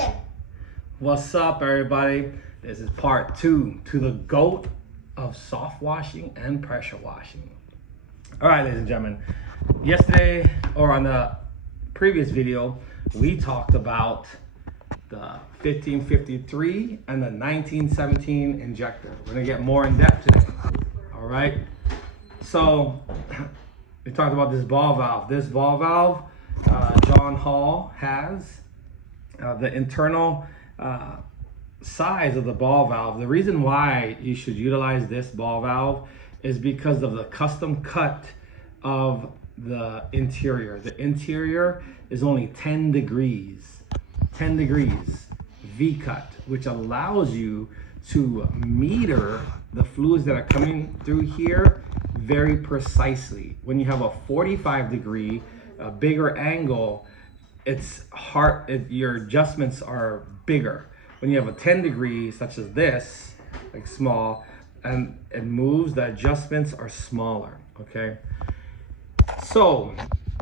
action. What's up, everybody? This is part 2 to the GOAT of soft washing and pressure washing. All right, ladies and gentlemen, yesterday or on the previous video, we talked about the 1553 and the 1917 injector. We're gonna get more in depth today. All right. So we talked about this ball valve. This ball valve, John Hall has the internal size of the ball valve. The reason why you should utilize this ball valve is because of the custom cut of the interior. The interior is only 10 degrees V cut, which allows you to meter the fluids that are coming through here very precisely. When you have a 45 degree, a bigger angle, it's hard, your adjustments are bigger. When you have a 10 degree, such as this, like small, and it moves, the adjustments are smaller, okay? So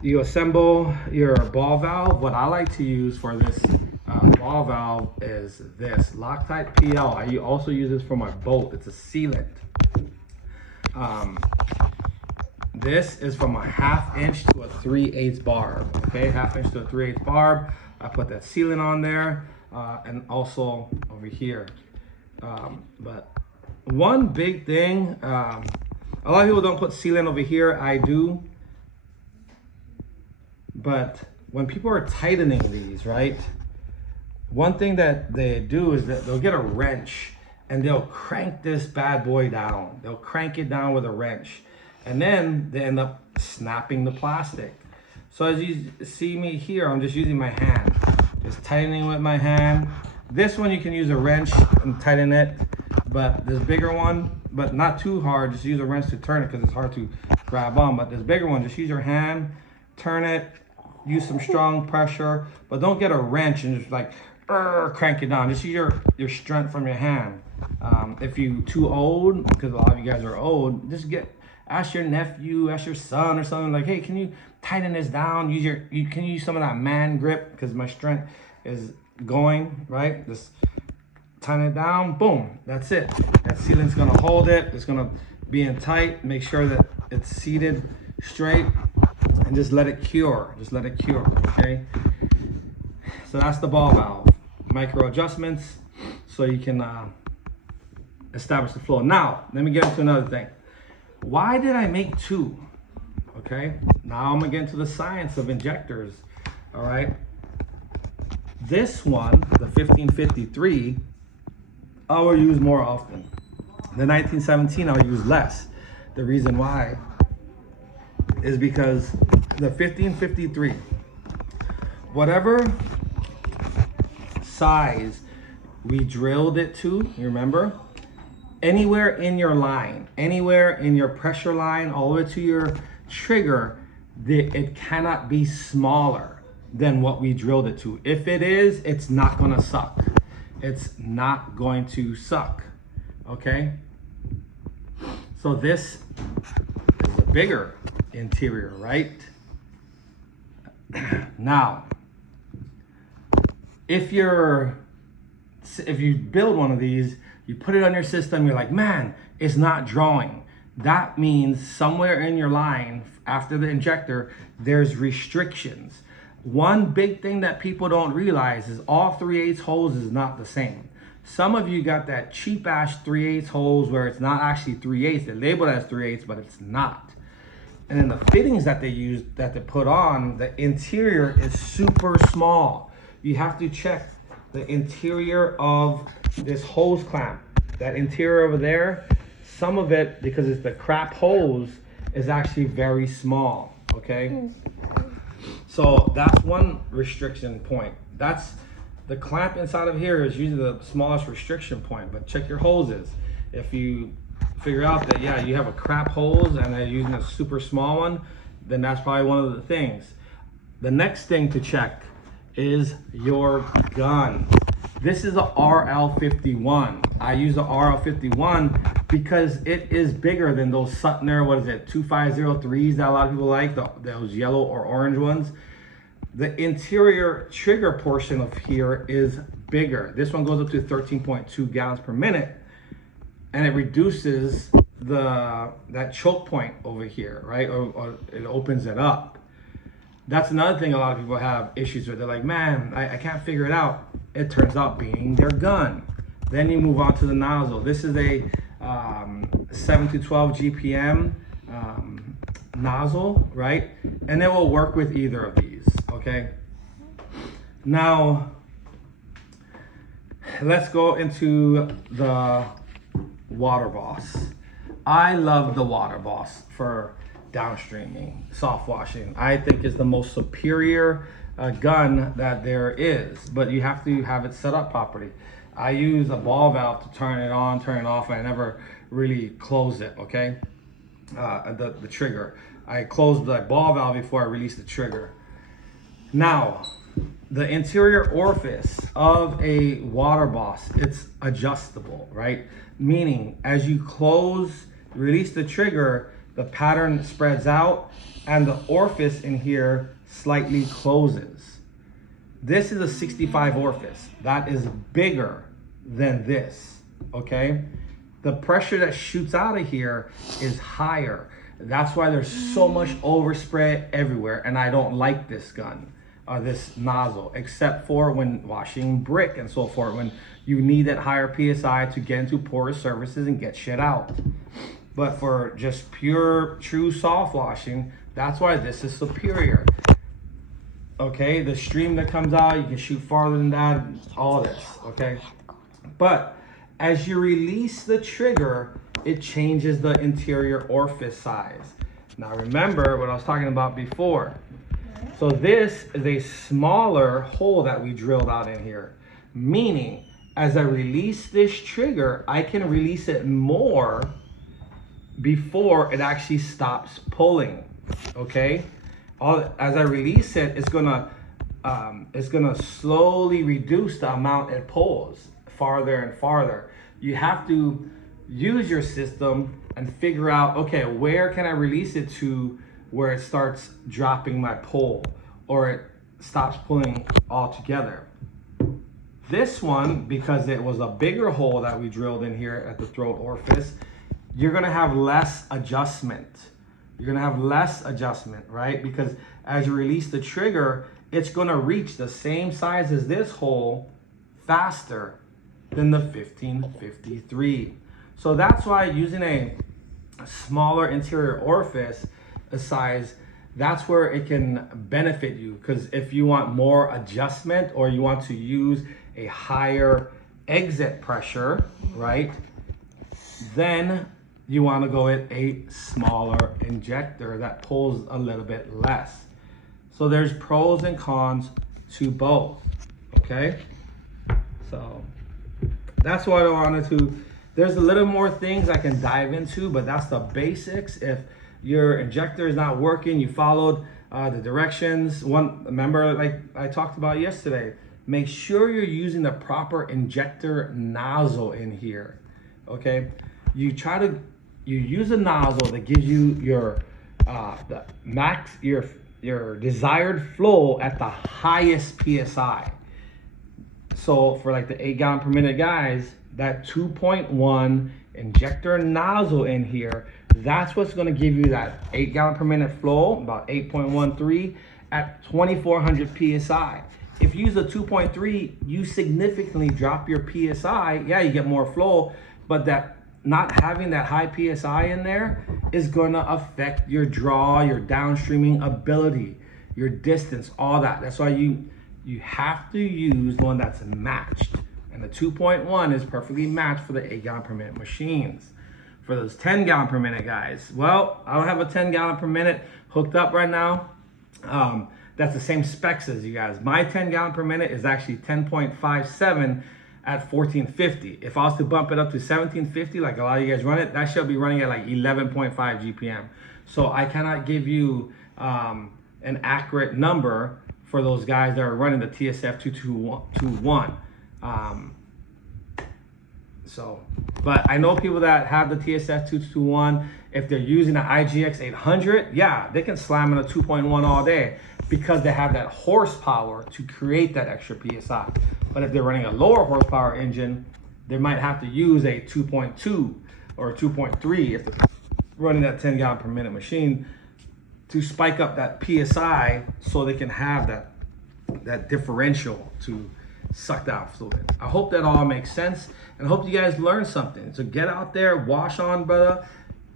you assemble your ball valve. What I like to use for this ball valve is this Loctite PL. I also use this for my boat. It's a sealant. This is from a 1/2 inch to a 3/8 barb. Okay, 1/2 inch to a 3/8 barb. I put that sealant on there, and also over here. But one big thing, a lot of people don't put sealant over here. I do. But when people are tightening these, right? One thing that they do is that they'll get a wrench and they'll crank this bad boy down. They'll crank it down with a wrench. And then they end up snapping the plastic. So as you see me here, I'm just using my hand. Just tightening with my hand. This one you can use a wrench and tighten it. But this bigger one, but not too hard, just use a wrench to turn it because it's hard to grab on. But this bigger one, just use your hand, turn it, use some strong pressure, but don't get a wrench and just like crank it down. Just use your strength from your hand. If you're too old, because a lot of you guys are old, just ask your nephew, ask your son or something, like, hey, can you tighten this down? You can use some of that man grip because my strength is going, right? Just tighten it down, boom, that's it. That sealant's gonna hold it, it's gonna be in tight, make sure that it's seated straight, and just let it cure, okay? So that's the ball valve. Micro adjustments so you can establish the flow. Now, let me get into another thing. Why did I make 2? Okay, now I'm gonna get into the science of injectors, all right? This one, the 1553, I will use more often. The 1917, I'll use less. The reason why is because the 1553, whatever size we drilled it to, you remember? Anywhere in your line, anywhere in your pressure line, all the way to your trigger, it cannot be smaller than what we drilled it to. If it is, it's not gonna suck. It's not going to suck, okay? So this is a bigger interior, right? Now, if you build one of these, you put it on your system, you're like, man, it's not drawing. That means somewhere in your line after the injector, there's restrictions. One big thing that people don't realize is all 3/8 holes is not the same. Some of you got that cheap ass 3/8 holes where it's not actually 3/8. They're labeled as 3/8, but it's not. And then the fittings that they use, that they put on, the interior is super small. You have to check the interior of this hose clamp. That interior over there, some of it, because it's the crap hose, is actually very small, okay? So that's one restriction point. That's the clamp inside of here is usually the smallest restriction point, but check your hoses. If you figure out that, yeah, you have a crap hose and they're using a super small one, then that's probably one of the things. The next thing to check is your gun. This is a RL51. I use the RL51 because it is bigger than those Suttner, what is it, 2503s that a lot of people like, those yellow or orange ones. the interior trigger portion of here is bigger. This one goes up to 13.2 gallons per minute, and it reduces that choke point over here, right? Or it opens it up. That's another thing a lot of people have issues with. They're like, man, I can't figure it out. It turns out being their gun. Then you move on to the nozzle. This is a 7 to 12 GPM nozzle, right? And it will work with either of these, okay? Now, let's go into the Water Boss. I love the Water Boss for downstreaming, soft washing. I think is the most superior gun that there is, but you have to have it set up properly. I use a ball valve to turn it on, turn it off, and I never really close it, okay? The trigger. I close the ball valve before I release the trigger. Now, the interior orifice of a Water Boss, it's adjustable, right? Meaning, as you release the trigger, the pattern spreads out and the orifice in here slightly closes. This is a 65 orifice. That is bigger than this, okay? The pressure that shoots out of here is higher. That's why there's so much overspray everywhere, and I don't like this gun, this nozzle, except for when washing brick and so forth, when you need that higher PSI to get into porous surfaces and get shit out. But for just pure, true soft washing, that's why this is superior. Okay, the stream that comes out, you can shoot farther than that, all this, okay? But as you release the trigger, it changes the interior orifice size. Now remember what I was talking about before. So this is a smaller hole that we drilled out in here, meaning as I release this trigger, I can release it more before it actually stops pulling, okay? As I release it, it's gonna slowly reduce the amount it pulls farther and farther. You have to use your system and figure out, okay, where can I release it to where it starts dropping my pull or it stops pulling altogether. This one, because it was a bigger hole that we drilled in here at the throat orifice, you're gonna have less adjustment. You're gonna have less adjustment, right? Because as you release the trigger, it's gonna reach the same size as this hole faster than the 1553. So that's why using a smaller interior orifice size, that's where it can benefit you. Because if you want more adjustment or you want to use a higher exit pressure, right, then you want to go with a smaller injector that pulls a little bit less. So there's pros and cons to both, okay? So that's what I wanted to, there's a little more things I can dive into, but that's the basics. If your injector is not working, you followed the directions. Remember, like I talked about yesterday, make sure you're using the proper injector nozzle in here, okay? You use a nozzle that gives you your the max, your desired flow at the highest PSI. So for like the 8 gallon per minute guys, that 2.1 injector nozzle in here, that's what's gonna give you that 8 gallon per minute flow, about 8.13 at 2400 PSI. If you use a 2.3, you significantly drop your PSI. Yeah, you get more flow, but that not having that high PSI in there is gonna affect your draw, your downstreaming ability, your distance, all that. That's why you have to use one that's matched. And the 2.1 is perfectly matched for the 8 gallon per minute machines. For those 10 gallon per minute guys, well, I don't have a 10 gallon per minute hooked up right now. That's the same specs as you guys. My 10 gallon per minute is actually 10.57 at 1450. If I was to bump it up to 1750, like a lot of you guys run it, that should be running at like 11.5 GPM. So I cannot give you an accurate number for those guys that are running the TSF 221. But I know people that have the TSF 221, if they're using the IGX 800, yeah, they can slam in a 2.1 all day. because they have that horsepower to create that extra PSI. But if they're running a lower horsepower engine, they might have to use a 2.2 or a 2.3 if they're running that 10 gallon per minute machine to spike up that PSI so they can have that differential to suck down fluid. I hope that all makes sense, and I hope you guys learned something. So get out there, wash on, brother.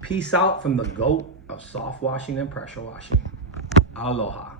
Peace out from the GOAT of soft washing and pressure washing. Aloha.